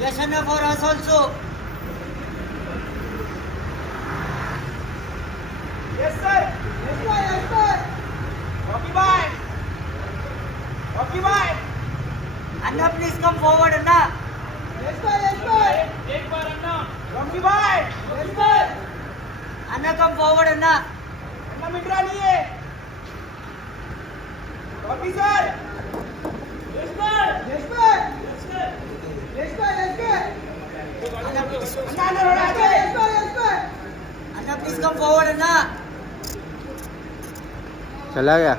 Yashana for us also. Yes, sir. Yes, sir. Yes, sir. Rocky bhai. Rocky bhai. Anna, please come forward, Anna. Yes, sir. Yes, sir. Take bar, Anna. Rocky bhai. Yes, sir. Anna, come forward, Anna. Anna mitra liye. Rocky sir. Yes, sir. Yes, sir. Yes, sir. Yes, sir. Yes, sir. Anna, please. Anna, yes, sir. Yes, sir. Anna, please come forward, Anna. चला गया।